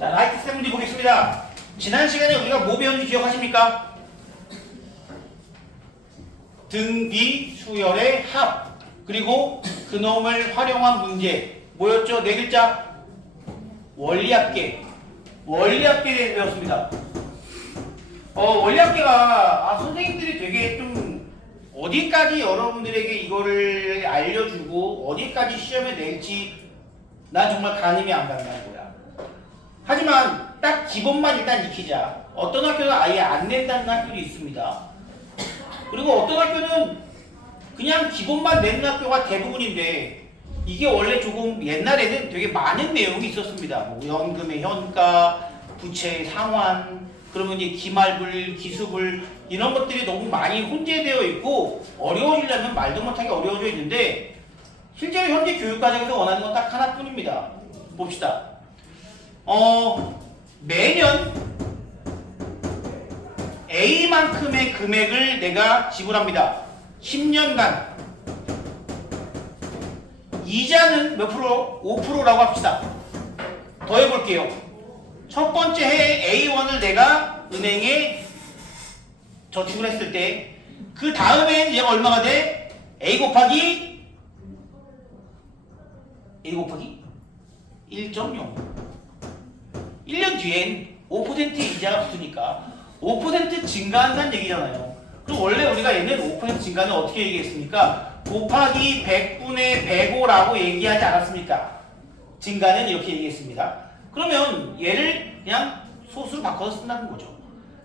자, 라이트 세 문제 보겠습니다. 지난 시간에 우리가 뭐 배웠는지 기억하십니까? 등비 수열의 합, 그리고 그놈을 활용한 문제 뭐였죠? 네 글자 원리합계. 원리합계에 대해서 배웠습니다. 원리합계가 선생님들이 되게 좀 어디까지 여러분들에게 이거를 알려주고 어디까지 시험에 낼지 난 정말 가늠이 안 간다는 거야. 하지만 딱 기본만 일단 익히자. 어떤 학교는 아예 안 낸다는 학교도 있습니다. 그리고 어떤 학교는 그냥 기본만 내는 학교가 대부분인데 이게 원래 조금 옛날에는 되게 많은 내용이 있었습니다. 뭐 연금의 현가, 부채의 상환, 그러면 이제 기말불, 기수불 이런 것들이 너무 많이 혼재되어 있고 어려워지려면 말도 못하게 어려워져 있는데 실제로 현재 교육과정에서 원하는 건 딱 하나뿐입니다. 봅시다. 매년 A만큼의 금액을 내가 지불합니다. 10년간. 이자는 몇 프로? 5%라고 합시다. 더해볼게요. 첫 번째 해에 A1을 내가 은행에 저축을 했을 때 그 다음에는 얘가 얼마가 돼? A 곱하기 1.0. 1년 뒤엔 5% 이자가 붙으니까 5% 증가한다는 얘기잖아요. 그럼 원래 우리가 얘는 5% 증가는 어떻게 얘기했습니까? 곱하기 100분의 105라고 얘기하지 않았습니까? 증가는 이렇게 얘기했습니다. 그러면 얘를 그냥 소수로 바꿔서 쓴다는 거죠.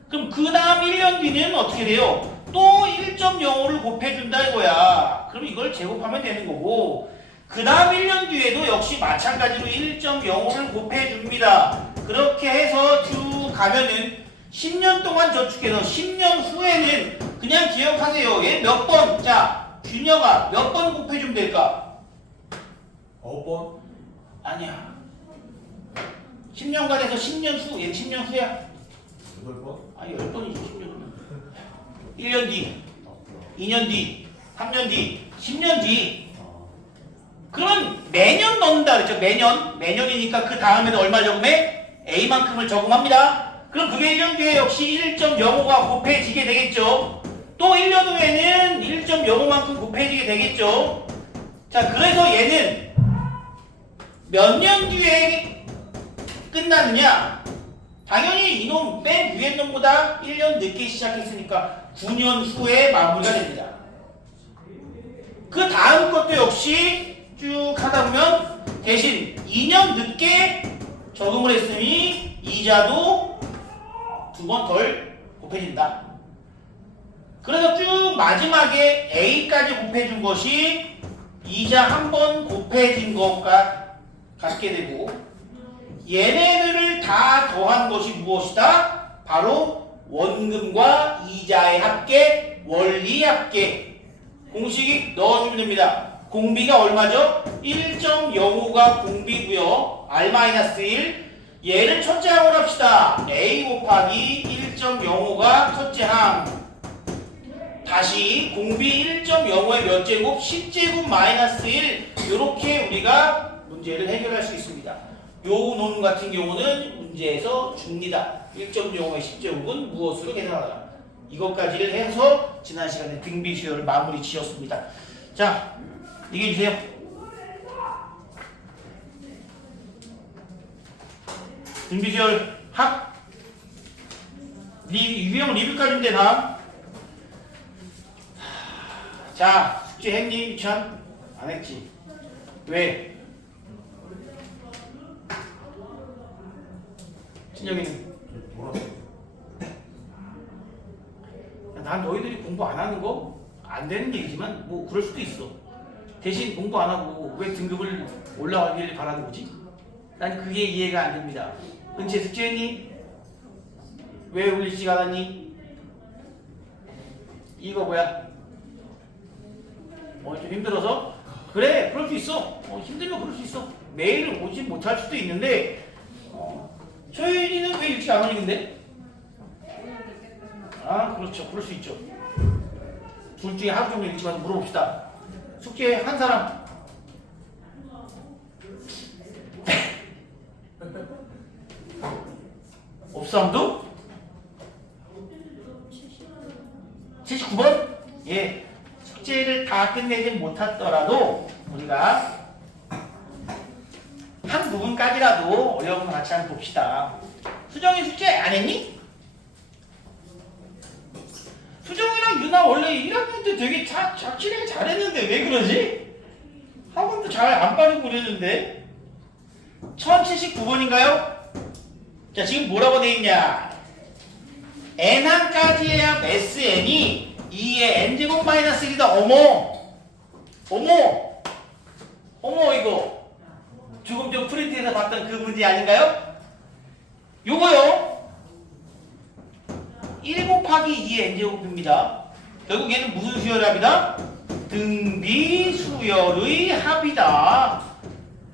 그럼 그 다음 1년 뒤는 어떻게 돼요? 또 1.05를 곱해준다 이거야. 그럼 이걸 제곱하면 되는 거고 그 다음 1년 뒤에도 역시 마찬가지로 1.05를 곱해줍니다. 그렇게 해서 쭉 가면은 10년 동안 저축해서 10년 후에는 그냥 기억하세요. 얘 몇 번? 자, 균형아 몇 번 곱해주면 될까? 9번? 아니야. 10년간 해서 10년 후, 얘 10년 후야? 8번? 아니 10번이지 10년 후면 1년 뒤, 2년 뒤, 3년 뒤, 10년 뒤 그러면 매년 넣는다 그랬죠. 매년이니까 그 다음에는 얼마 저금해? A만큼을 저금합니다. 그럼 그게 1년 뒤에 역시 1.05가 곱해지게 되겠죠. 또 1년 후에는 1.05만큼 곱해지게 되겠죠. 자, 그래서 얘는 몇 년 뒤에 끝나느냐? 당연히 이놈 맨 위에 놈보다 1년 늦게 시작했으니까 9년 후에 마무리가 됩니다. 그 다음 것도 역시 쭉 하다 보면 대신 2년 늦게 적응을 했으니 이자도 2번 덜 곱해진다. 그래서 쭉 마지막에 A까지 곱해준 것이 이자 1번 곱해진 것과 같게 되고 얘네들을 다 더한 것이 무엇이다? 바로 원금과 이자의 합계, 원리 합계. 공식이 넣어주면 됩니다. 공비가 얼마죠? 1.05가 공비고요. R-1. 얘를 첫째 항으로 합시다. A 곱하기 1.05가 첫째 항. 다시 공비 1.05의 몇 제곱? 10제곱 마이너스 1. 이렇게 우리가 문제를 해결할 수 있습니다. 요 논 같은 경우는 문제에서 줍니다. 1.05의 10제곱은 무엇으로 계산하라. 이것까지를 해서 지난 시간에 등비 수열을 마무리 지었습니다. 자, 얘기해 주세요. 등비 수열 합. 유형 리뷰까지인데 다음. 자, 숙제 했니? 유치원? 안 했지. 왜? 진영이는? 난 너희들이 공부 안 하는 거 안 되는 얘기지만 뭐 그럴 수도 있어. 대신 공부 안 하고 왜 등급을 올라가길 바라는 거지? 난 그게 이해가 안 됩니다. 은채 숙제했니? 왜 오늘 일찍 안 왔니? 이거 뭐야? 좀 힘들어서? 그래, 그럴 수 있어. 힘들면 그럴 수 있어. 매일 오지 못할 수도 있는데 초윤이는 왜 일찍 안 오니 근데? 그렇죠. 그럴 수 있죠. 둘 중에 하루 종일 일찍 와서 물어봅시다. 숙제 한 사람. 없어함도? 79번? 예. 숙제를 다 끝내지 못하더라도 우리가 한 부분까지라도 어려운 거 같이 한번 봅시다. 수정이 숙제 안 했니? 수정이랑 유나 원래 1학년 때 되게 진행 잘했는데 왜 그러지? 학원도 잘 안 빠지고 그랬는데 1079번인가요? 자, 지금 뭐라고 돼 있냐? n항까지의 합 sn이 2의 n제곱 마이너스 1이다. 어머 이거 조금 전 프린트에서 봤던 그 문제 아닌가요? 요거요 1 곱하기 2의 n제곱입니다. 결국 얘는 무슨 수열의 합이다? 등비 수열의 합이다.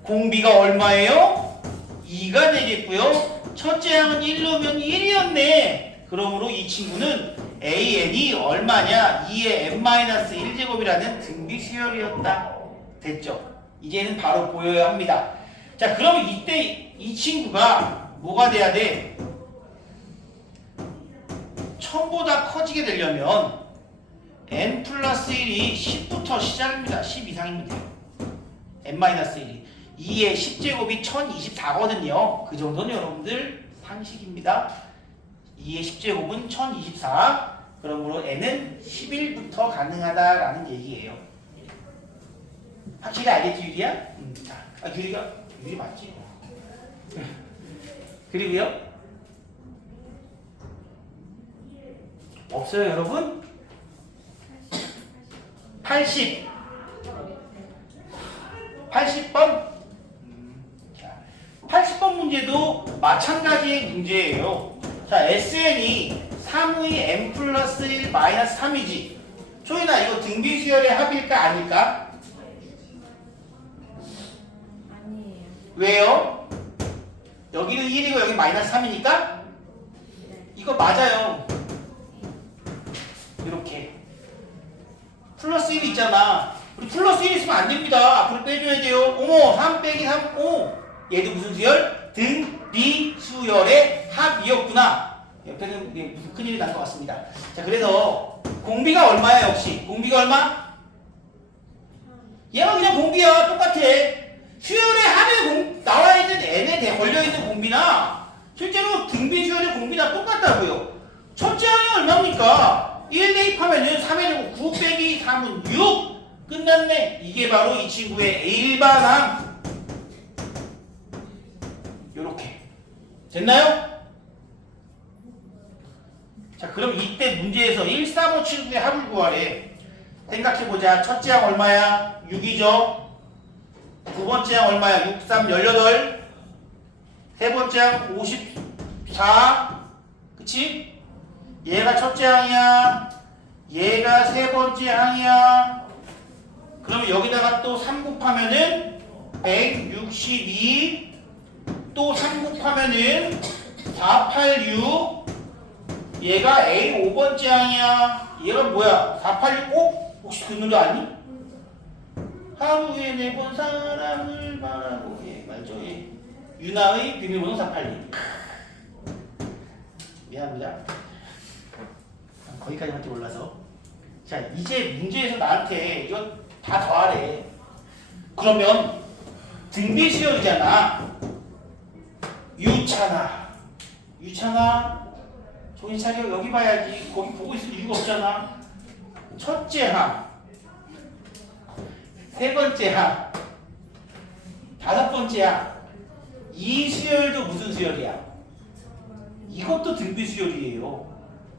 공비가 얼마예요? 2가 되겠고요. 첫째 항은 1로면 1이었네. 그러므로 이 친구는 AN이 얼마냐? 2의 n-1제곱이라는 등비 수열이었다. 됐죠? 이제는 바로 보여야 합니다. 자, 그러면 이때 이 친구가 뭐가 돼야 돼? 1000보다 커지게 되려면 n 플러스 1이 10부터 시작입니다. 10 이상입니다. n-1이 2의 10제곱이 1024거든요. 그 정도는 여러분들 상식입니다. 2의 10제곱은 1024. 그러므로 n은 11부터 가능하다라는 얘기예요. 확실히 알겠지, 유리야? 자, 유리 맞지? 그리고요. 없어요, 여러분? 80번? 자, 80번 문제도 마찬가지의 문제예요. 자, SN이 3의 n 플러스 1 마이너스 3이지. 초인아, 이거 등비 수열의 합일까 아닐까? 아니에요. 왜요? 여기는 1이고 여기 마이너스 3이니까? 이거 맞아요. 이렇게. 플러스 1이 있잖아. 우리 플러스 1 있으면 안 됩니다. 앞으로 빼줘야 돼요. 어머, 3 빼기 3, 얘도 무슨 수열? 등비 수열의 합이었구나. 옆에는 무슨 큰일이 난 것 같습니다. 자, 그래서 공비가 얼마야, 역시? 공비가 얼마? 얘가 그냥 공비야. 똑같아. 수열의 합에 나와 있는 n에 걸려 있는 공비나 실제로 등비 수열의 공비나 똑같다고요. 첫째 항이 얼마입니까? 1 대입하면은 3의 제곱 9 빼기 3은 6. 끝났네. 이게 바로 이 친구의 일반항. 요렇게. 됐나요? 자, 그럼 이때 문제에서 1, 3, 5, 7, 9의 합을 구하래. 생각해보자. 첫째 항 얼마야? 6이죠. 두 번째 항 얼마야? 6, 3, 18. 세 번째 항 54. 그치? 얘가 첫째 항이야. 얘가 세 번째 항이야. 그러면 여기다가 또 3 곱하면은 162. 또 3 곱하면은 486. 얘가 A 5번째 항이야. 얘가 뭐야? 486. 혹시 그 노래 아니? 하루에 4번 사랑을 바라고. 예, 맞죠? 예. 유나의 비밀번호 486. 미안합니다. 거기까지밖에 몰라서. 자, 이제 문제에서 나한테 이거 다 더하래. 그러면 등비 수열이잖아. 유찬아, 정신 차려. 여기 봐야지. 거기 보고 있을 이유가 없잖아. 첫째 항, 세 번째 항, 다섯 번째 항. 이 수열도 무슨 수열이야? 이것도 등비 수열이에요.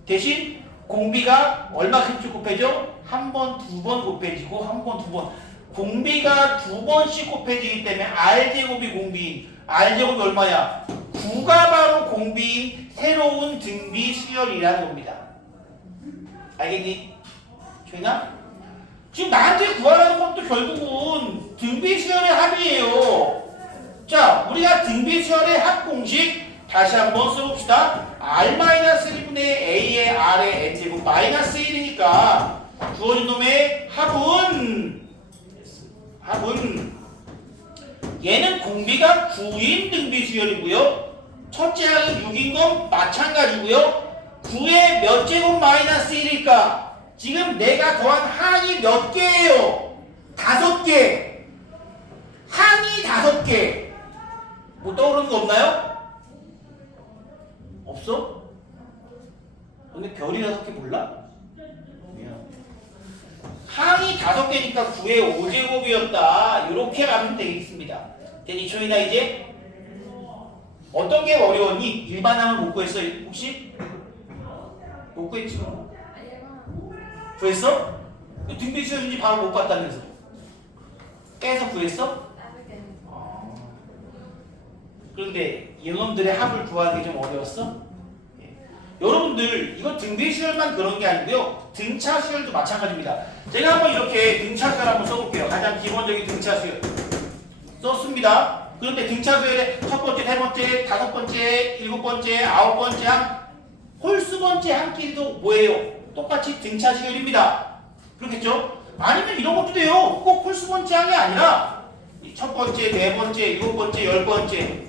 대신 공비가 얼마큼씩 곱해져? 한 번, 두 번 곱해지고 한 번, 두 번. 공비가 두 번씩 곱해지기 때문에 R제곱이 공비인. R제곱이 얼마야? 9가 바로 공비인 새로운 등비 수열이라는 겁니다. 알겠니? 조인아? 지금 나한테 구하라는 것도 결국은 등비 수열의 합이에요. 자, 우리가 등비 수열의 합 공식 다시 한번 써봅시다. R-1분의 A의 R의 N제곱 마이너스 1이니까 주어진 놈의 합은 얘는 공비가 9인 등비 수열이고요. 첫째 항이 6인 건 마찬가지고요. 9의 몇 제곱 마이너스 1일까? 지금 내가 더한 항이 몇 개예요? 5개. 항이 5개. 뭐 떠오르는 거 없나요? 없어? 근데 별이 5개 몰라? 항이 5개니까 9의 5제곱이었다. 이렇게 가면 되겠습니다. 됐니? 초이나 이제? 어떤 게 어려웠니? 일반항을 못 구했어? 혹시? 못 구했지 뭐. 구했어? 등비수였는지 바로 못 봤다면서. 깨서 구했어? 그런데 이놈들의 합을 구하기 좀 어려웠어? 예. 여러분들 이거 등비수열만 그런 게 아니고요. 등차수열도 마찬가지입니다. 제가 한번 이렇게 등차수열 한번 써볼게요. 가장 기본적인 등차수열 썼습니다. 그런데 등차수열의 첫 번째, 세 번째, 다섯 번째, 일곱 번째, 아홉 번째 항, 홀수 번째 항끼리도 뭐예요? 똑같이 등차수열입니다. 그렇겠죠? 아니면 이런 것도 돼요. 꼭 홀수 번째 항이 아니라 첫 번째, 네 번째, 일곱 번째, 열 번째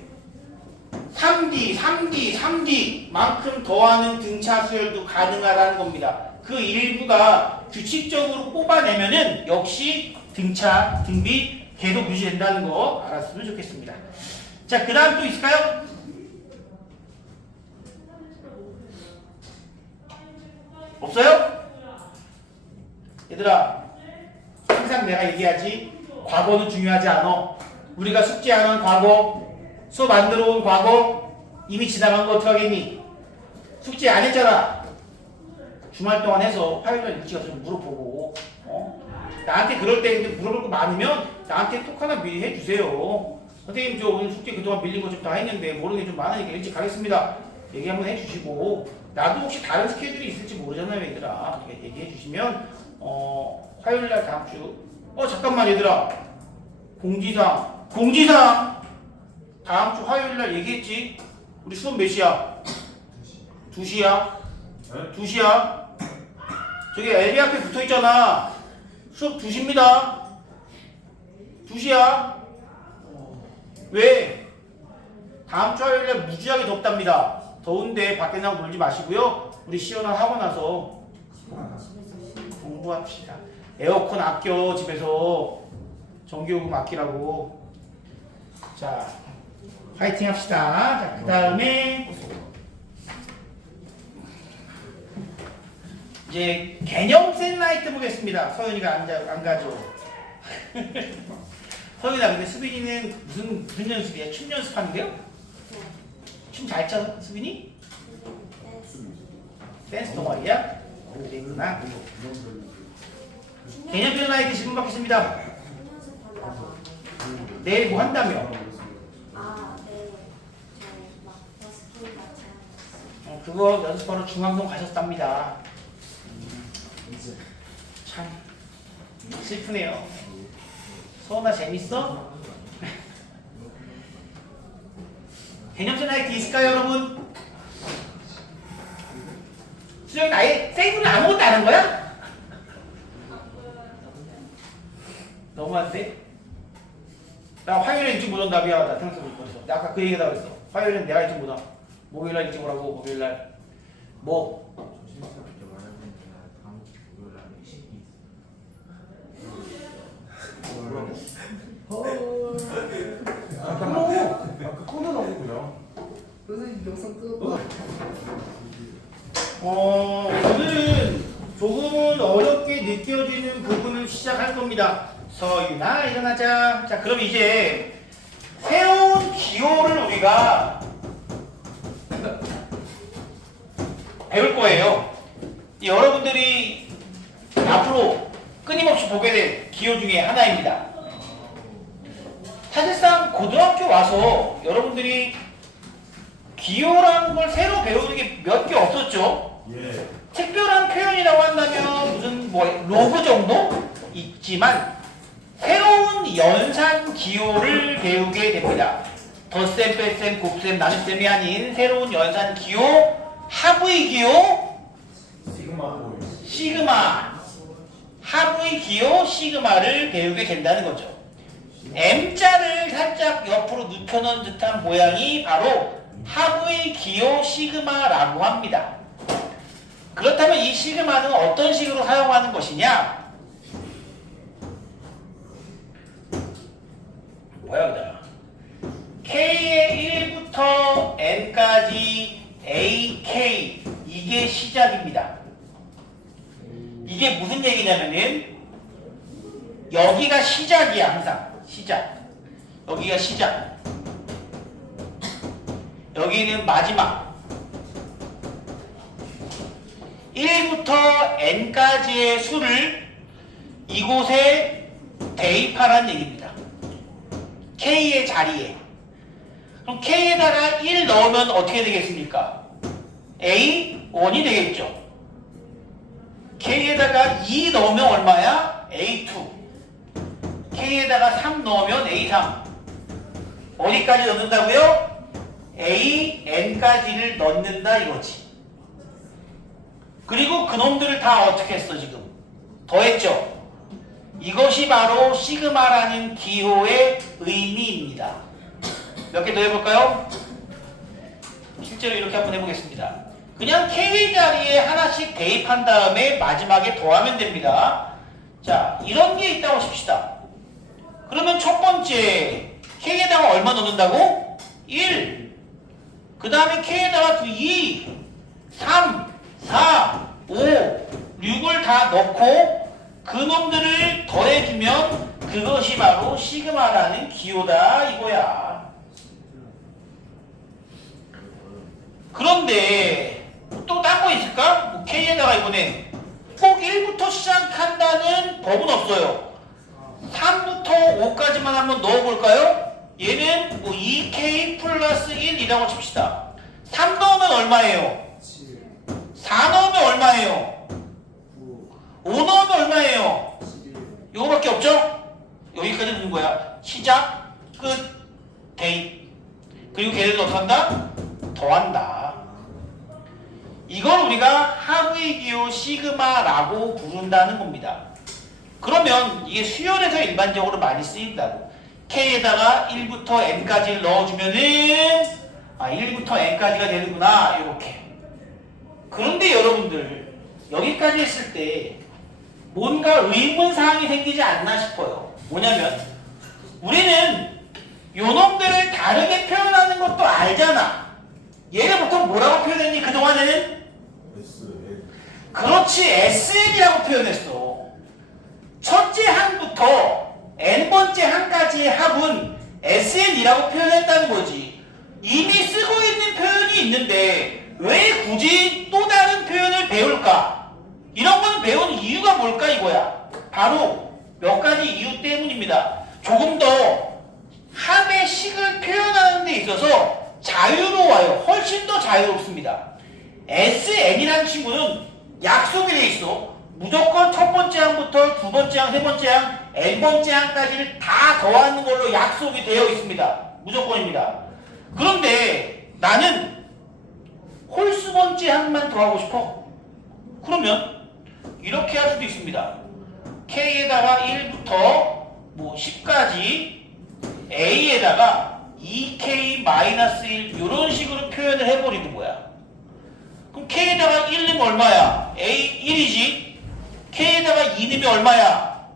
3D, 3D, 3D만큼 더하는 등차수열도 가능하다는 겁니다. 그 일부가 규칙적으로 뽑아내면은 역시 등차, 등비 계속 유지된다는 거 알았으면 좋겠습니다. 자, 그 다음 또 있을까요? 없어요? 얘들아, 항상 내가 얘기하지 과거는 중요하지 않아. 우리가 숙제하는 과거, 수업 안 들어온 과거, 이미 지나간 거 어떡하겠니? 숙제 안 했잖아. 주말 동안 해서 화요일날 일찍 와서 좀 물어보고, 나한테 그럴 때 물어볼 거 많으면 나한테 톡 하나 미리 해주세요. 선생님 저 오늘 숙제 그동안 밀린 거 좀 다 했는데 모르는 게 좀 많으니까 일찍 가겠습니다. 얘기 한번 해주시고, 나도 혹시 다른 스케줄이 있을지 모르잖아요 얘들아. 얘기해 주시면 화요일날 다음 주 잠깐만 얘들아, 공지사항 다음 주 화요일날 얘기했지? 우리 수업 몇 시야? 2시야? 네? 2시야? 저기 엘비 앞에 붙어있잖아. 수업 2시입니다. 2시야? 왜? 다음 주 화요일날 무지하게 덥답니다. 더운데 밖에 나가 놀지 마시고요. 우리 시연을 하고 나서 공부합시다. 에어컨 아껴. 집에서 전기요금 아끼라고. 자, 화이팅 합시다. 자, 그 다음에 이제 개념 샌라이트 보겠습니다. 서윤이가 안 가죠. 서윤아, 근데 수빈이는 무슨 연습이야? 춤 연습하는데요? 춤 잘 춰, 수빈이? 댄스 동아리야? 그랬구나. 개념 샌라이트 질문 받겠습니다. 내일 뭐 한다며? 그거 연습하러 중앙동 가셨답니다. 참 슬프네요. 서원아 재밌어? 개념 샌라이트 있을까요 여러분? 수정이 아예 생일을 아무것도 안 한 거야? 너무한데? 나 화요일에 일찍 못 온다. 미안하다. 생각해 보니까. 나 아까 그 얘기하다 그랬어. 화요일엔 내가 일찍 못 와. 목요일날 일찍 오라고. 목요일날 뭐? 아까 끊어놓고요. 선생님 영상 끊어. 오늘은 조금은 어렵게 느껴지는 부분을 시작할 겁니다. 서윤아 일어나자. 자, 그럼 이제 새로운 기호를 우리가 배울 거예요. 여러분들이 앞으로 끊임없이 보게 될 기호 중에 하나입니다. 사실상 고등학교 와서 여러분들이 기호라는 걸 새로 배우는 게 몇 개 없었죠? 예. 특별한 표현이라고 한다면 무슨 뭐 로그 정도 있지만 새로운 연산 기호를 배우게 됩니다. 덧셈, 뺄셈, 곱셈, 나눗셈이 아닌 새로운 연산 기호, 합의 기호, 시그마, 합의 기호, 시그마를 배우게 된다는 거죠. M자를 살짝 옆으로 눕혀놓은 듯한 모양이 바로 합의 기호 시그마라고 합니다. 그렇다면 이 시그마는 어떤 식으로 사용하는 것이냐? 뭐야 그다음 K의 1부터 N까지 AK 이게 시작입니다. 이게 무슨 얘기냐면은 여기가 시작이야. 항상 시작. 여기가 시작. 여기는 마지막. 1부터 N까지의 수를 이곳에 대입하라는 얘기입니다. K의 자리에. 그럼 K에다가 1 넣으면 어떻게 되겠습니까? A1이 되겠죠. K에다가 2 넣으면 얼마야? A2. K에다가 3 넣으면 A3. 어디까지 넣는다고요? AN까지를 넣는다 이거지. 그리고 그놈들을 다 어떻게 했어 지금? 더했죠. 이것이 바로 시그마라는 기호의 의미입니다. 몇 개 더 해볼까요? 실제로 이렇게 한번 해보겠습니다. 그냥 K 자리에 하나씩 대입한 다음에 마지막에 더하면 됩니다. 자, 이런 게 있다고 칩시다. 그러면 첫 번째 K에다가 얼마 넣는다고? 1. 그 다음에 K에다가 2, 3, 4, 5, 6을 다 넣고 그놈들을 더해주면 그것이 바로 시그마라는 기호다 이거야. 그런데 또 딴 거 있을까? 뭐 K에다가 이번엔 꼭 1부터 시작한다는 법은 없어요. 3부터 5까지만 한번 넣어볼까요? 얘는 뭐 2K 플러스 1이라고 칩시다. 3 넣으면 얼마예요? 4 넣으면 얼마예요? 5 넣으면 얼마예요? 이거밖에 없죠? 여기까지 넣는 거야. 시작, 끝, 대입. 그리고 걔를 어떻게 한다? 더한다. 이걸 우리가 하부의 기호 시그마라고 부른다는 겁니다. 그러면 이게 수열에서 일반적으로 많이 쓰인다고. K에다가 1부터 N까지를 넣어주면은 1부터 N까지가 되는구나 이렇게. 그런데 여러분들 여기까지 했을 때 뭔가 의문사항이 생기지 않나 싶어요. 뭐냐면 우리는 요놈들을 다르게 표현하는 것도 알잖아. 얘를 보통 뭐라고 표현했니 그동안에는? SN. 그렇지, SN이라고 표현했어. 첫째 항부터 N번째 항까지의 합은 SN이라고 표현했다는 거지. 이미 쓰고 있는 표현이 있는데 왜 굳이 또 다른 표현을 배울까? 이런 건 배운 이유가 뭘까 이거야. 바로 몇 가지 이유 때문입니다. 조금 더 합의 식을 표현하는 데 있어서 자유로워요. 훨씬 더 자유롭습니다. SN이라는 친구는 약속이 돼 있어. 무조건 첫 번째 항부터 두 번째 항, 세 번째 항, N번째 항까지를 다 더하는 걸로 약속이 되어 있습니다. 무조건입니다. 그런데 나는 홀수 번째 항만 더하고 싶어. 그러면 이렇게 할 수도 있습니다. K에다가 1부터 뭐 10까지 A에다가 2K-1 이런 식으로 표현을 해버리는 거야. 그럼 K에다가 1 넣으면 얼마야? A 1이지. K에다가 2 넣으면 얼마야?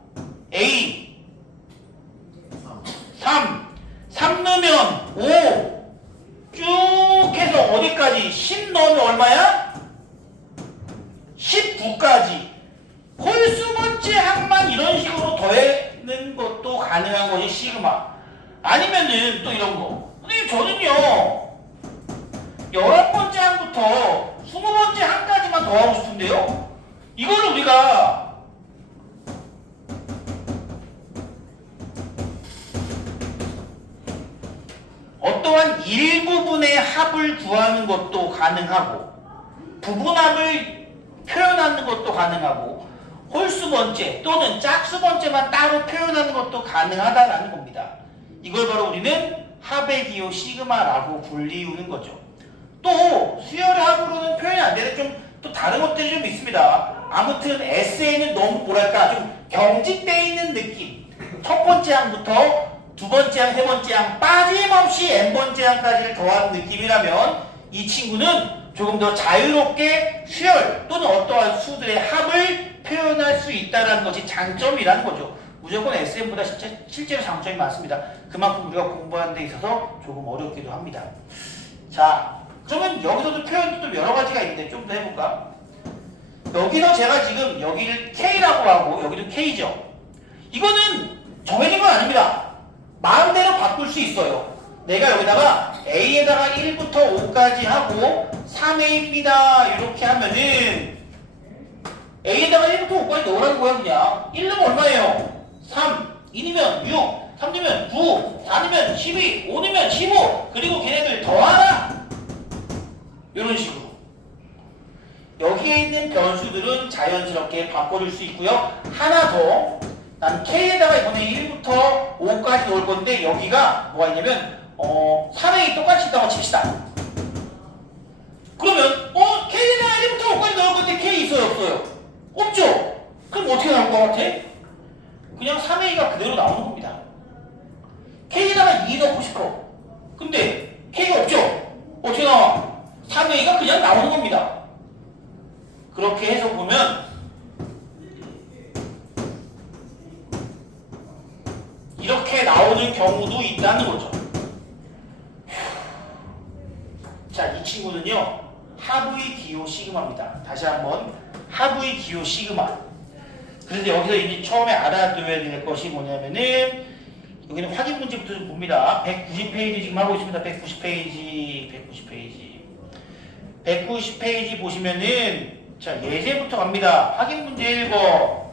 A 3. 3 넣으면 5. 쭉 해서 어디까지? 10 넣으면 얼마야? 19까지. 홀수 번째 항만 이런 식으로 더해는 것도 가능한 것이 시그마. 아니면은 또 이런 거. 선생님 저는요 11번째 항부터 20번째 항까지만 더하고 싶은데요. 이거를 우리가 어떠한 일부분의 합을 구하는 것도 가능하고 부분합을 표현하는 것도 가능하고 홀수 번째 또는 짝수 번째만 따로 표현하는 것도 가능하다라는 겁니다. 이걸 바로 우리는 합의 기호 시그마라고 불리우는 거죠. 또 수열의 합으로는 표현이 안 되는 좀 또 다른 것들이 좀 있습니다. 아무튼 SN은 너무 뭐랄까 좀 경직되어 있는 느낌. 첫 번째 항부터 두 번째 항, 세 번째 항 빠짐없이 N번째 항까지를 더하는 느낌이라면 이 친구는 조금 더 자유롭게 수열 또는 어떠한 수들의 합을 표현할 수 있다는 것이 장점이라는 거죠. 무조건 SM보다 실제로 장점이 많습니다. 그만큼 우리가 공부하는 데 있어서 조금 어렵기도 합니다. 자, 그러면 여기서도 표현도 또 여러 가지가 있는데 좀 더 해볼까? 여기서 제가 지금 여기를 K라고 하고 여기도 K죠. 이거는 정해진 건 아닙니다. 마음대로 바꿀 수 있어요. 내가 여기다가 A에다가 1부터 5까지 하고 3A입니다. 이렇게 하면은 A에다가 1부터 5까지 넣으라는 거야 그냥. 1 넣으면 얼마예요? 3, 2넣으면 6, 3 넣으면 9, 4 넣으면 12, 5 넣으면 15 그리고 걔네들 더하라! 이런 식으로. 여기에 있는 변수들은 자연스럽게 바꿔줄 수 있고요. 하나 더. 난 K에다가 이번에 1부터 5까지 넣을 건데 여기가 뭐가 있냐면 3A 똑같이 있다고 칩시다. 그러면 K에다가 1부터 5까지 넣을 건데 K 있어요 없어요? 없죠? 그럼 어떻게 나올 것 같아? 그냥 3A가 그대로 나오는 겁니다. K에다가 2 넣고 싶어. 근데 K가 없죠? 어떻게 나와? 3A가 그냥 나오는 겁니다. 그렇게 해서 보면 이렇게 나오는 경우도 있다는 거죠. 자, 이 친구는요 하부의 기호 시그마입니다. 다시 한번 하부의 기호 시그마. 그래서 여기서 이제 처음에 알아둬야 될 것이 뭐냐면은 여기는 확인 문제부터 좀 봅니다. 190페이지 지금 하고 있습니다. 190페이지 보시면은 자, 예제부터 갑니다. 확인 문제 1번.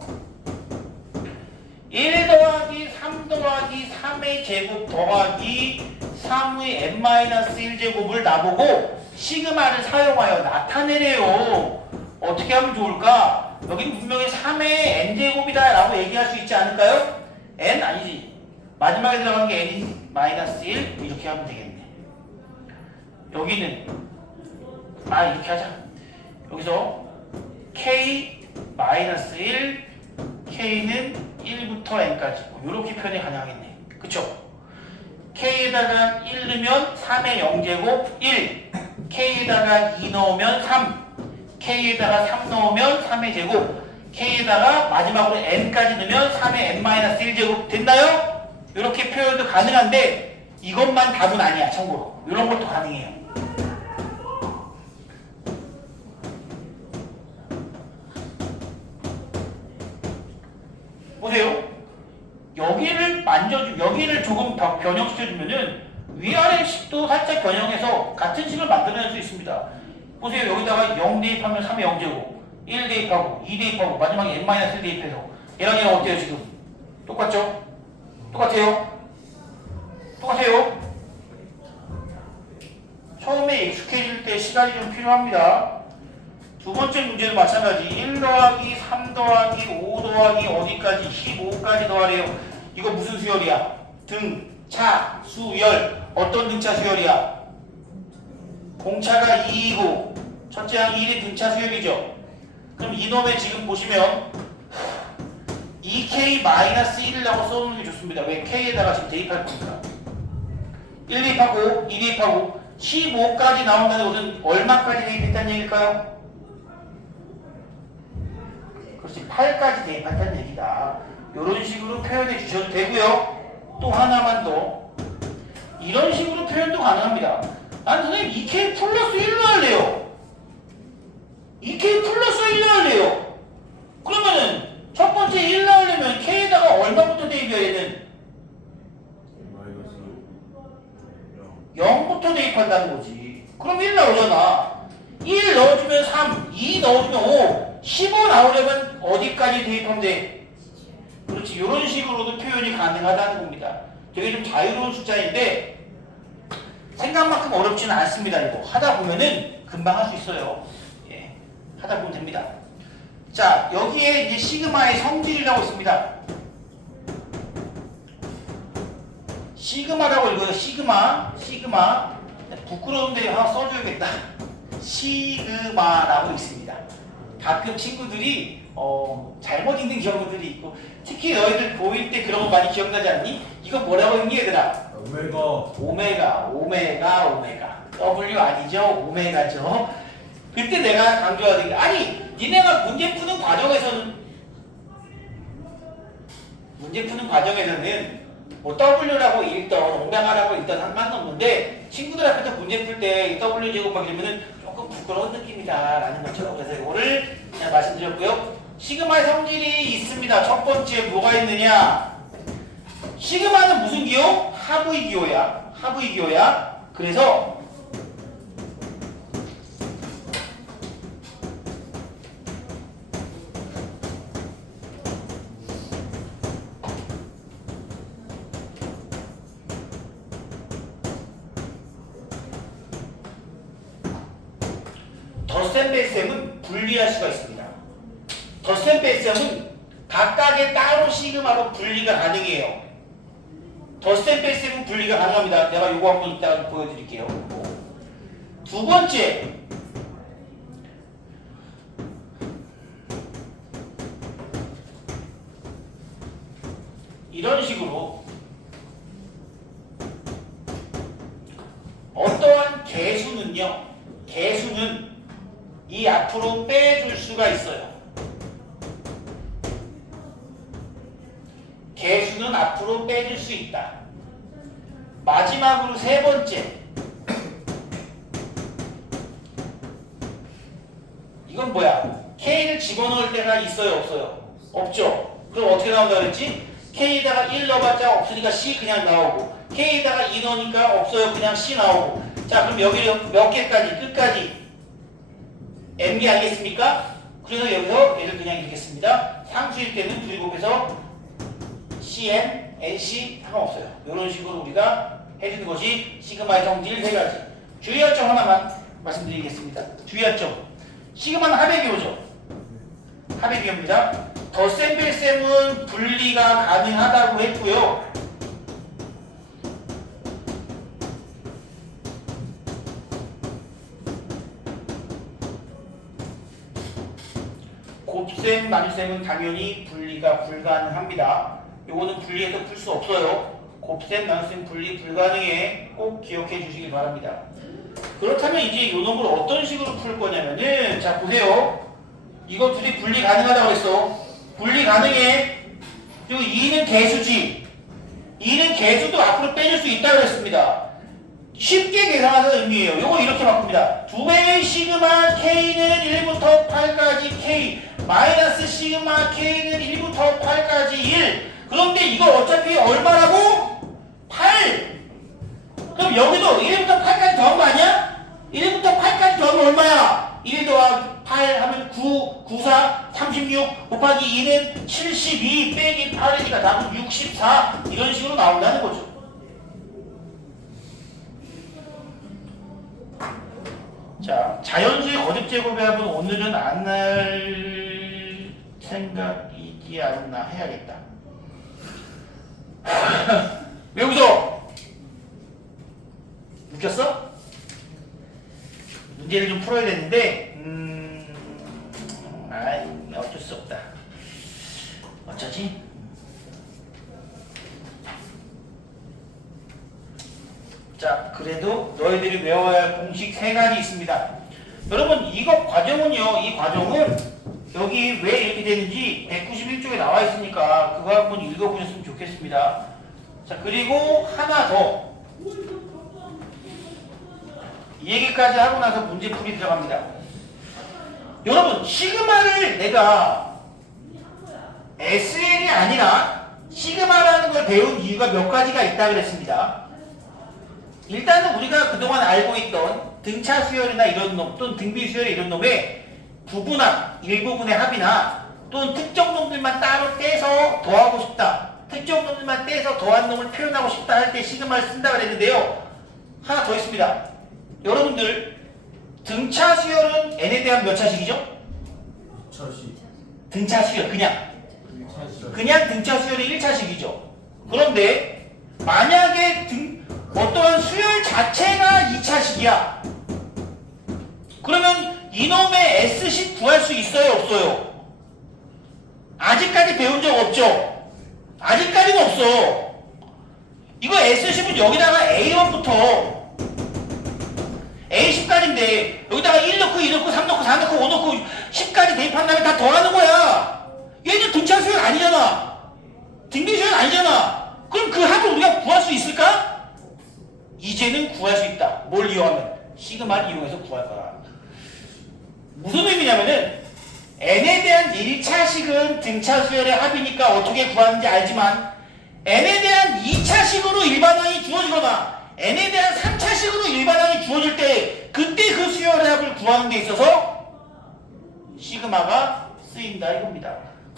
1 더하기 3 더하기 3의 제곱 더하기 3의 n-1제곱을 나보고 시그마를 사용하여 나타내래요. 어떻게 하면 좋을까? 여기는 분명히 3의 n제곱이다 라고 얘기할 수 있지 않을까요? n 아니지. 마지막에 들어가는 게 n-1 이렇게 하면 되겠네. 여기는 이렇게 하자. 여기서 k-1 k는 1부터 n까지 이렇게 표현이 가능하겠네. 그쵸? k에다가 1 넣으면 3의 0제곱 1 k에다가 2 넣으면 3 k에다가 3 넣으면 3의 제곱 k에다가 마지막으로 n까지 넣으면 3의 n-1제곱 됐나요? 이렇게 표현도 가능한데 이것만 답은 아니야. 참고로 이런 것도 가능해요. 보세요. 여기를 조금 더 변형시켜주면은 위아래 식도 살짝 변형해서 같은 식을 만들어낼 수 있습니다. 보세요. 여기다가 0 대입하면 3의 0제곱 1 대입하고 2 대입하고 마지막에 n-1 대입해서 얘랑 얘랑 어때요 지금? 똑같죠? 똑같아요? 똑같아요? 처음에 익숙해질 때 시간이 좀 필요합니다. 두 번째 문제도 마찬가지. 1 더하기 3 더하기 5 더하기 어디까지 15까지 더하래요. 이거 무슨 수열이야? 등, 차, 수열. 어떤 등차 수열이야? 공차가 2이고 첫째 항 1이 등차 수열이죠. 그럼 이놈의 지금 보시면 2k-1이라고 써놓는 게 좋습니다. 왜? k에다가 지금 대입할 겁니다. 1 대입하고 2 대입하고 15까지 나온다는 것은 얼마까지 대입했다는 얘기일까요? 그렇지, 8까지 대입한다는 얘기다. 이런 식으로 표현해 주셔도 되고요. 또 하나만 더. 이런 식으로 표현도 가능합니다. 선생님 2k 플러스 1로 할래요. 2k 플러스 1로 할래요. 그러면은 첫 번째 1로 하려면 k에다가 얼마부터 대입해야 되는? 0부터 대입한다는 거지. 그럼 1 나오잖아. 1 넣어주면 3, 2 넣어주면 5, 15 나오려면 어디까지 대입하면 돼? 그렇지. 이런 식으로도 표현이 가능하다는 겁니다. 되게 좀 자유로운 숫자인데 생각만큼 어렵지는 않습니다. 이거 하다 보면은 금방 할 수 있어요. 예, 하다 보면 됩니다. 자, 여기에 이제 시그마의 성질이라고 있습니다. 시그마라고 읽어요. 시그마. 부끄러운데 하나 써줘야겠다. 시그마라고 있습니다. 가끔 친구들이 잘못 읽는 경우들이 있고, 특히 너희들 보일 때 그런 거 많이 기억나지 않니? 이거 뭐라고 읽니 얘들아? 오메가. 오메가. W 아니죠? 오메가죠. 그때 내가 강조하는 게 아니 니네가 문제 푸는 과정에서는 뭐 W라고 읽던 오메가라고 읽던 상관없는데 친구들 앞에서 문제 풀 때 W 제곱 막 이러면은 조금 부끄러운 느낌이다 라는 것처럼 그래서 이거를 그냥 말씀드렸고요. 시그마의 성질이 있습니다. 첫 번째 뭐가 있느냐? 시그마는 무슨 기호? 하부의 기호야. 하부의 기호야. 그래서 덧셈 뺄셈은 분리할 수가 있습니다. 덧셈 뺄셈은 각각의 따로 시그마로 분리가 가능해요. 덧셈 뺄셈은 분리가 가능합니다. 내가 요거 한번 이따가 보여드릴게요. 두 번째, 이런 식으로 어떠한 개수는 이 앞으로 빼줄 수가 있어요. 개수는 앞으로 빼줄 수 있다. 마지막으로 세 번째, 이건 뭐야? K를 집어넣을 때가 있어요, 없어요? 없죠? 그럼 어떻게 나온다 그랬지? K에다가 1 넣어봤자 없으니까 C 그냥 나오고 K에다가 2 넣으니까 없어요, 그냥 C 나오고. 자, 그럼 여기를 몇 개까지? 끝까지 M개 아니겠습니까? 그래서 여기서 얘를 그냥 읽겠습니다. 상수일 때는 둘이 곱해서 CN, NC 상관없어요. 이런 식으로 우리가 해주는 것이 시그마의 성질 세 가지. 주의할 점 하나만 말씀드리겠습니다. 주의할 점. 시그마는 합의 기호죠. 합의 기호입니다. 덧셈 뺄셈은 분리가 가능하다고 했고요. 곱셈, 나눗셈은 당연히 분리가 불가능합니다. 요거는 분리해서 풀 수 없어요. 곱셈, 나눗셈 분리 불가능해. 꼭 기억해 주시기 바랍니다. 그렇다면 이제 요 놈을 어떤 식으로 풀 거냐면은, 자 보세요. 이거 둘이 분리 가능하다고 했어. 분리 가능해. 그리고 2는 개수지. 2는 개수도 앞으로 빼줄 수 있다고 했습니다. 쉽게 계산하는 의미예요. 요거 이렇게 바꿉니다. 두 배의 시그마 K는 1부터 8까지 K 마이너스 시그마 K는 1부터 8까지 1. 그런데 이거 어차피 얼마라고? 8. 그럼 여기도 1부터 8까지 더한 거 아니야? 1부터 8까지 더하면 얼마야? 1 더하기 8 하면 9, 9, 4, 36 곱하기 2는 72 빼기 8이니까 답은 64. 이런 식으로 나온다는 거죠. 자, 자연수의 거듭 제곱합은 오늘은 안 할 생각이지 않나 해야겠다. 왜 웃어? 웃겼어? 문제를 좀 풀어야 되는데, 어쩔 수 없다. 어쩌지? 자, 그래도 너희들이 외워야 할 공식 세 가지 있습니다. 여러분, 이거 과정은요, 이 과정은 여기 왜 이렇게 되는지 191쪽에 나와 있으니까 그거 한번 읽어보셨으면 좋겠습니다. 자, 그리고 하나 더. 이 얘기까지 하고 나서 문제풀이 들어갑니다. 여러분, 시그마를 내가 SN이 아니라 시그마라는 걸 배운 이유가 몇 가지가 있다 그랬습니다. 일단은 우리가 그동안 알고 있던 등차 수열이나 이런 놈 또는 등비 수열 이런 놈의 부분합, 일부분의 합이나 또는 특정 놈들만 따로 떼서 더하고 싶다. 특정 놈들만 떼서 더한 놈을 표현하고 싶다 할 때 시그마를 쓴다 그랬는데요. 하나 더 있습니다. 여러분들 등차 수열은 n에 대한 몇 차식이죠? 2차식. 등차 수열 그냥 등차 수열이 1차식이죠. 그런데 만약에 어떠한 수열 자체가 2차식이야. 그러면 이놈의 S10 구할 수 있어요, 없어요? 아직까지 배운 적 없죠? 아직까지는 없어. 이거 S10은 여기다가 A1부터 A 10까지인데 여기다가 1 넣고 2 넣고 3 넣고 4 넣고 5 넣고 10까지 대입한 다음에 다 더하는 거야. 얘는 등차 수열 아니잖아. 등비 수열 아니잖아. 그럼 그 합을 우리가 구할 수 있을까? 이제는 구할 수 있다. 뭘 이용하면? 시그마를 이용해서 구할 거야. 무슨 의미냐면은 n에 대한 1차식은 등차 수열의 합이니까 어떻게 구하는지 알지만 n에 대한 2차식으로 일반항이 주어지거나 n에 대한 3차식으로 일반항이 주어질 때 그때 그 수열의 합을 구하는 데 있어서 시그마가 쓰인다 이겁니다.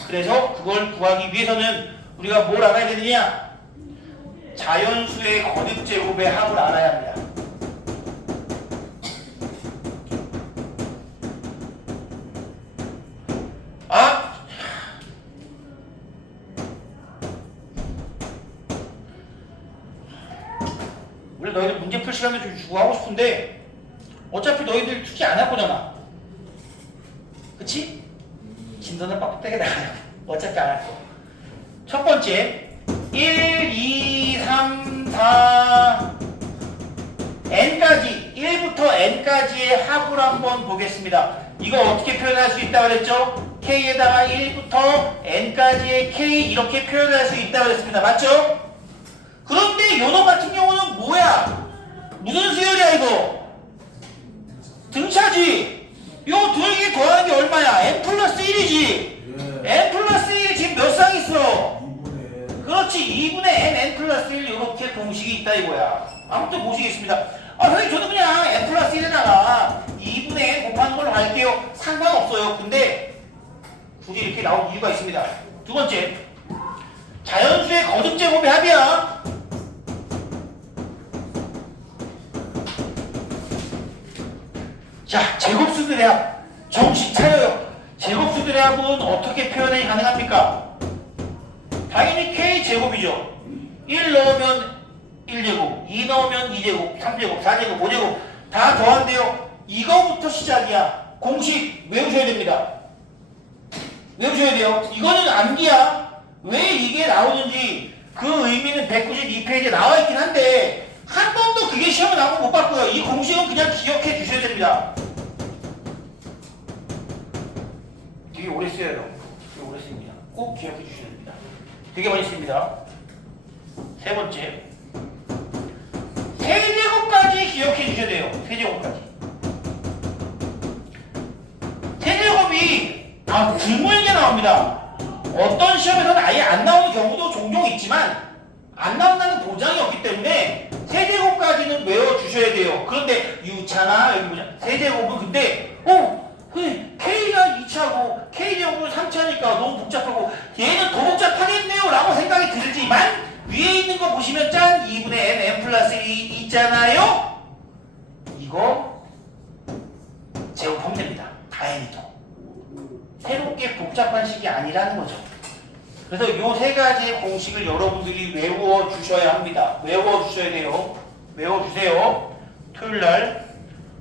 그래서 그걸 구하기 위해서는 우리가 뭘 알아야 되느냐? 자연수의 거듭제곱의 합을 알아야 합니다. 원래 너희들 문제 풀 시간도 좀 주고 하고 싶은데 어차피 너희들 숙제 안 할 거잖아. 그치? 진도는 빡빡하게 나가요. 어차피 안 할 거. 첫 번째 1, 2, 3, 4 n까지 1부터 n까지의 합을 한번 보겠습니다. 이거 어떻게 표현할 수 있다고 그랬죠? k에다가 1부터 n까지의 k 이렇게 표현할 수 있다고 그랬습니다. 맞죠? 그런데 요놈 같은 경우는 뭐야? 무슨 수열이야 이거? 등차지. 요 두 개 더하는 게 얼마야? n 플러스 1이지. n 플러스 1이 지금 몇 쌍 있어? 2분의 그렇지. 2분의 n 플러스 1 이렇게 공식이 있다 이거야. 아무튼 공식이 있습니다. 선생님 저는 그냥 n 플러스 1에다가 2분의 n 곱하는 걸로 갈게요. 상관없어요. 근데 굳이 이렇게 나온 이유가 있습니다. 두 번째 자연수의 거듭제곱의 합이야. 자, 제곱수들의 합. 정신 차려요. 제곱수들의 합은 어떻게 표현이 가능합니까? 당연히 K제곱이죠. 1 넣으면 1제곱, 2 넣으면 2제곱, 3제곱, 4제곱, 5제곱 다 더한대요. 이거부터 시작이야. 공식 외우셔야 됩니다. 외우셔야 돼요. 이거는 암기야. 왜 이게 나오는지 그 의미는 192페이지에 나와 있긴 한데 한 번도 그게 시험에 나오면 못 봤고요. 이 공식은 그냥 기억해 주셔야 됩니다. 되게 오래 쓰여요. 되게 오래 씁니다. 꼭 기억해 주셔야 됩니다. 되게 많이 씁니다. 세 번째 세제곱까지 기억해 주셔야 돼요. 세제곱까지. 세제곱이 드물게 나옵니다. 어떤 시험에서는 아예 안 나오는 경우도 종종 있지만 안 나온다는 보장이 없기 때문에 세제곱까지는 외워주셔야 돼요. 그런데 유차나 여기 보자. 세제곱은 근데 K가 2차고 K제곱은 3차니까 너무 복잡하고 얘는 더 복잡하겠네요 라고 생각이 들지만 위에 있는 거 보시면 짠 2분의 n 플러스 1이 있잖아요. 이거 제곱하면 됩니다. 다행히도 새롭게 복잡한 식이 아니라는 거죠. 그래서 이 세 가지의 공식을 여러분들이 외워주셔야 합니다. 외워주셔야 돼요. 외워주세요. 토요일날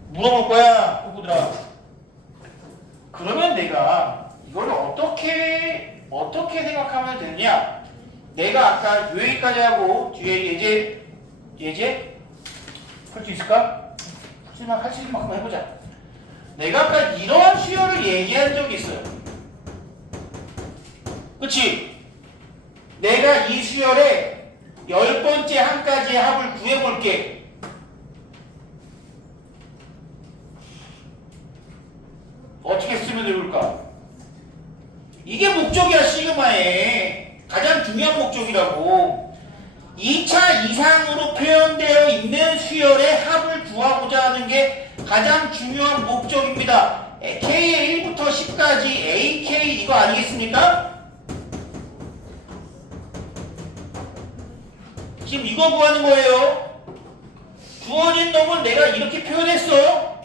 물어볼 거야 후보들아. 그러면 내가 이걸 어떻게 생각하면 되느냐? 내가 아까 여기까지 하고 뒤에 예제 풀 수 있을까? 풀지만 할 수 있는 만큼 해보자. 내가 아까 이러한 수열을 얘기한 적이 있어요. 그치? 내가 이 수열의 10번째 항까지의 합을 구해볼게. 어떻게 쓰면 좋을까? 이게 목적이야. 시그마의 가장 중요한 목적이라고. 2차 이상으로 표현되어 있는 수열의 합을 구하고자 하는 게 가장 중요한 목적입니다. K의 1부터 10까지 AK 이거 아니겠습니까? 지금 이거 구하는 거예요. 주어진 놈을 내가 이렇게 표현했어.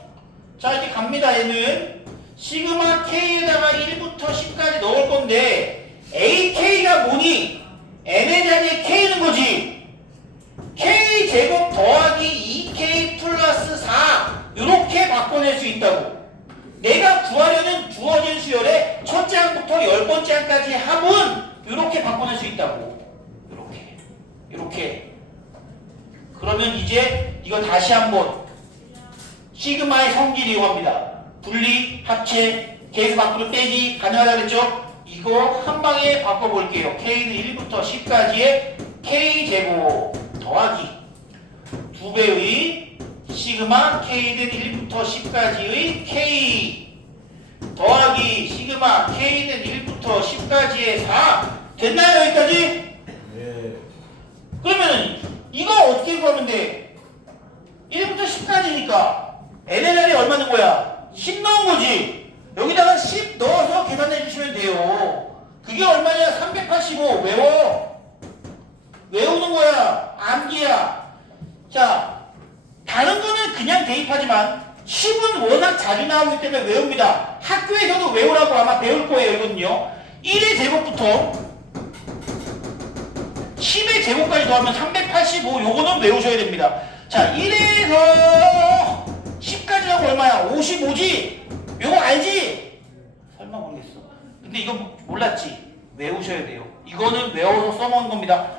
자 이제 갑니다. 얘는 시그마 K에다가 1부터 10까지 넣을 건데 AK가 뭐니? n의 자리에 K는 거지. K제곱 더하기 2K 플러스 4 이렇게 바꿔낼 수 있다고. 내가 구하려는 주어진 수열의 첫째 항부터 10번째 항까지 합은 이렇게 바꿔낼 수 있다고. 이렇게. 그러면 이제 이거 다시 한번 시그마의 성질을 이용합니다. 분리, 합체, 계수 밖으로 빼기 가능하다 그랬죠? 이거 한 방에 바꿔볼게요. K는 1부터 10까지의 K제곱 더하기 2배의 시그마 K는 1부터 10까지의 K 더하기 시그마 K는 1부터 10까지의 4 됐나요 여기까지? 예. 그러면 이거 어떻게 구하면 돼? 1부터 10까지니까 n의 자리에 얼마 넣은 거야? 10 넣은 거지. 여기다가 10 넣어서 계산해 주시면 돼요. 그게 얼마냐? 385 외워. 외우는 거야. 암기야. 자, 다른 거는 그냥 대입하지만 10은 워낙 자주 나오기 때문에 외웁니다. 학교에서도 외우라고 아마 배울 거예요. 이거는요. 1의 제곱부터 10의 제곱까지 더하면 385 요거는 외우셔야 됩니다. 자, 1에서 10까지 하고 얼마야? 55지? 요거 알지? 설마 모르겠어. 근데 이거 몰랐지? 외우셔야 돼요. 이거는 외워서 써먹는 겁니다.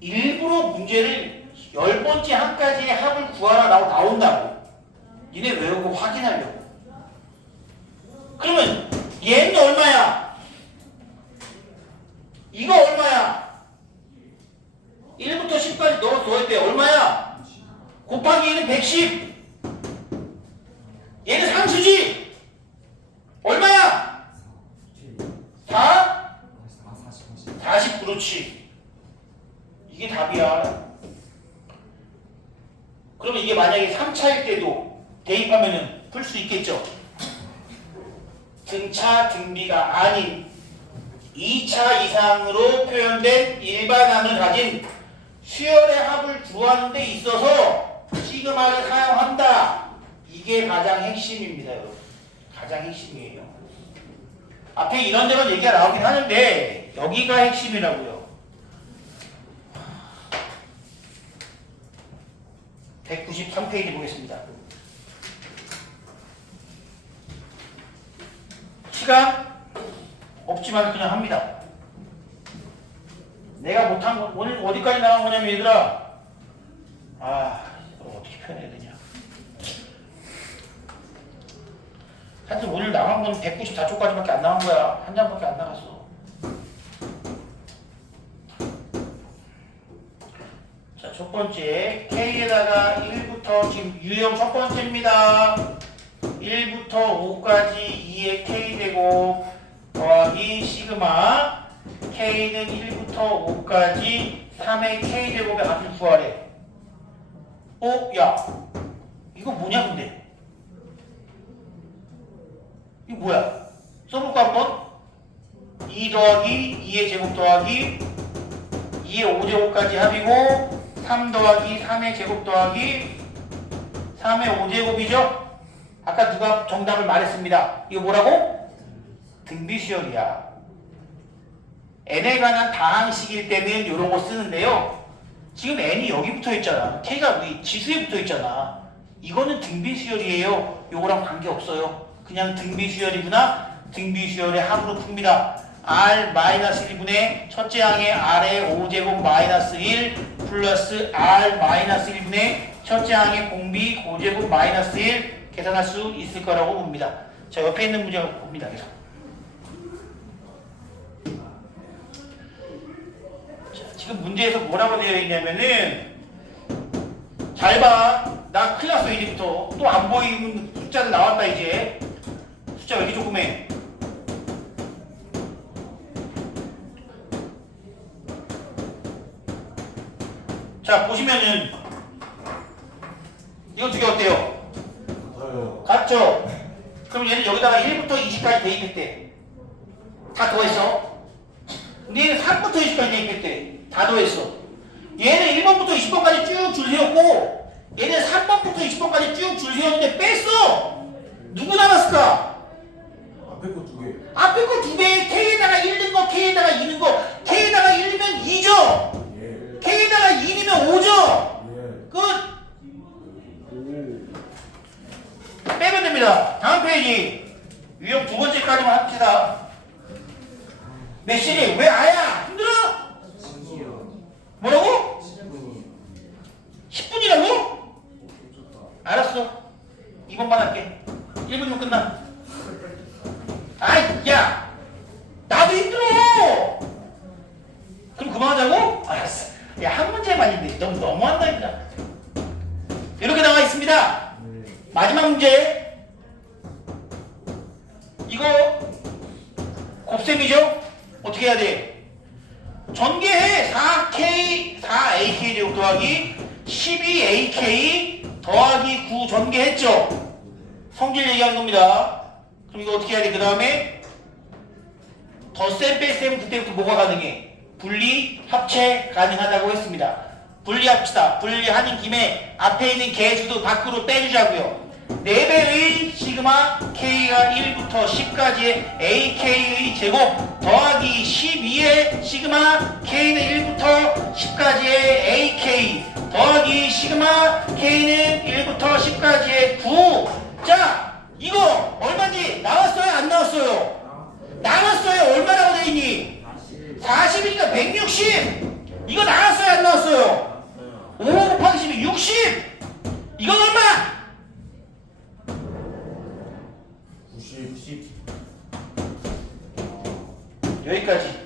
일부러 문제를 10번째 한까지의 합을 구하라 라고 나온다고. 니네 외우고 확인하려고. 그러면 얘는 얼마야? 이거 얼마야? 1부터 10까지 넣어서 넣을 때 얼마야? 곱하기 1은 110. 얘는 상수지? 얼마야? 4? 40 그렇지. 이게 답이야. 그러면 이게 만약에 3차일 때도 대입하면은 풀 수 있겠죠? 등차 등비가 아닌 2차 이상으로 표현된 일반항을 가진 수열의 합을 구하는 데 있어서 시그마를 사용한다. 이게 가장 핵심입니다, 여러분. 가장 핵심이에요. 앞에 이런 데만 얘기가 나오긴 하는데 여기가 핵심이라고요. 193페이지 보겠습니다. 시간 없지만 그냥 합니다. 내가 못한 거 오늘 어디까지 나온 거냐면 얘들아, 이걸 어떻게 표현해야 되냐. 하여튼 오늘 나간 건 194초까지밖에 안 나온 거야. 한 장밖에 안 나갔어. 자, 첫 번째 K에다가 1부터 지금 유형 첫 번째입니다. 1부터 5까지 2의 K제곱 더하기 시그마 K는 1부터 5까지 3의 K제곱의 값을 구하래. 야, 이거 뭐냐 근데? 이거 뭐야? 써볼까 한번? 2 더하기 2의 제곱 더하기 2의 5제곱까지 합이고 3 더하기 3의 제곱 더하기 3의 5제곱이죠? 아까 누가 정답을 말했습니다. 이거 뭐라고? 등비수열이야. n에 관한 다항식일 때는 이런 거 쓰는데요. 지금 n이 여기 붙어 있잖아. k가 위 지수에 붙어 있잖아. 이거는 등비수열이에요. 요거랑 관계없어요. 그냥 등비수열이구나. 등비수열의 합으로 풉니다. r-1분의 첫째 항의 r의 5제곱 마이너스 1 플러스 r-1분의 첫째 항의 공비 5제곱 마이너스 1 계산할 수 있을 거라고 봅니다. 자, 옆에 있는 문제를 봅니다. 계속. 자, 지금 문제에서 뭐라고 되어 있냐면은 잘 봐. 나 큰일 났어 이제부터. 또 안 보이는 숫자들 나왔다 이제. 숫자 왜 이렇게 조그매? 자, 보시면은 이거 두 개 어때요? 같죠? 그럼 얘는 여기다가 1부터 20까지 대입했대. 다 더했어. 근데 얘는 3부터 20까지 대입했대. 다 더했어. 얘는 1번부터 20번까지 쭉 줄 세웠고 얘는 3번부터 20번까지 쭉 줄 세웠는데 뺐어. 누구 남았을까? 앞에 거 두 개. 앞에 거 두 개. K에다가 1 넣은 거, K에다가 2 넣은 거. K에다가 1 넣으면 2죠? 예. K에다가 2 넣으면 5죠? 예. 끝! 빼면 됩니다. 다음 페이지. 유형 두 번째까지만 합시다. 몇 시니? 왜 아야? 힘들어? 뭐라고? 10분이라고? 알았어. 2번만 할게. 1분이면 끝나. 아이, 야! 나도 힘들어! 그럼 그만하자고? 알았어. 야, 한 문제만인데 너무 너무한다니까. 이렇게 나와 있습니다. 네. 마지막 문제. 이거 곱셈이죠? 어떻게 해야 돼? 전개해. 4AK 제곱 더하기 12AK 더하기 9 전개했죠? 성질 얘기하는 겁니다. 그럼 이거 어떻게 해야 돼? 그 다음에 덧셈 뺄셈 그때부터 뭐가 가능해? 분리, 합체 가능하다고 했습니다. 분리합시다. 분리하는 김에 앞에 있는 개수도 밖으로 빼주자고요. 4배의 시그마 K가 1부터 10까지의 AK의 제곱 더하기 12의 시그마 K는 1부터 10까지의 AK 더하기 시그마 K는 1부터 10까지의 9. 자, 이거 얼마인지 나왔어요? 안 나왔어요? 나왔어요. 얼마라고 돼 있니? 40이니까 160. 이거 나왔어요? 안 나왔어요? 5 곱하기 12, 60. 이건 얼마? 90. 여기까지.